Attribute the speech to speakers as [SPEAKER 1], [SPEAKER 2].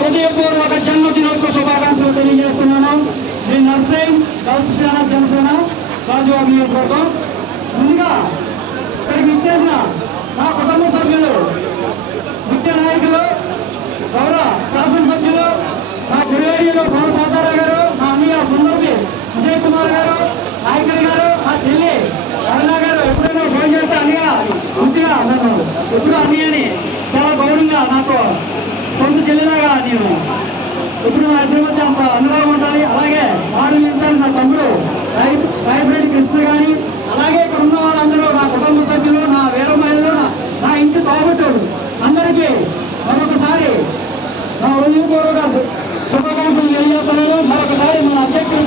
[SPEAKER 1] హృదయపూర్వక జన్మదినోత్సవ శుభాకాంక్షలు తెలియజేస్తున్నాను. శ్రీ నర్సింగ్ గల్ఫ్ జనసేన రాజువారి నియోజకవర్గం. ముందుగా ఇక్కడికి ఇచ్చేసిన నా కుటుంబ సభ్యులు ముఖ్య నాయకులు గౌరవ శాసనసభ్యులు నా గురువేడిలో పవన్ పాతారా గారు నా అన్నయ్య సుందర్కి విజయ్ కుమార్ గారు నాయకులు గారు నా చెల్లి అరుణ గారు ఎప్పుడైనా ఫోన్ చేస్తే అన్నయ్య ముద్దుగా నన్ను ఎప్పుడు అన్నయ్యని చాలా గౌరవం నాకు పొందు చెల్లిలాగా నేను ఇప్పుడు నా ఇద్దరి మధ్య అంత అనుభవం ఉండాలి. అలాగే వాడు నిలిచాలి నా తమ్ముడు లైబ్రరీ కృష్ణ కానీ అలాగే ఇక్కడ ఉన్న వాళ్ళందరూ నా కుటుంబ సభ్యులు నా వేరే మహిళలు నా ఇంటి తోబుట్టుడు అందరికీ మరొకసారి నా ఉదయం కూడా శుభాకాంక్షలు తెలియజేస్తున్నాను. మరొకసారి మన అధ్యక్షుడు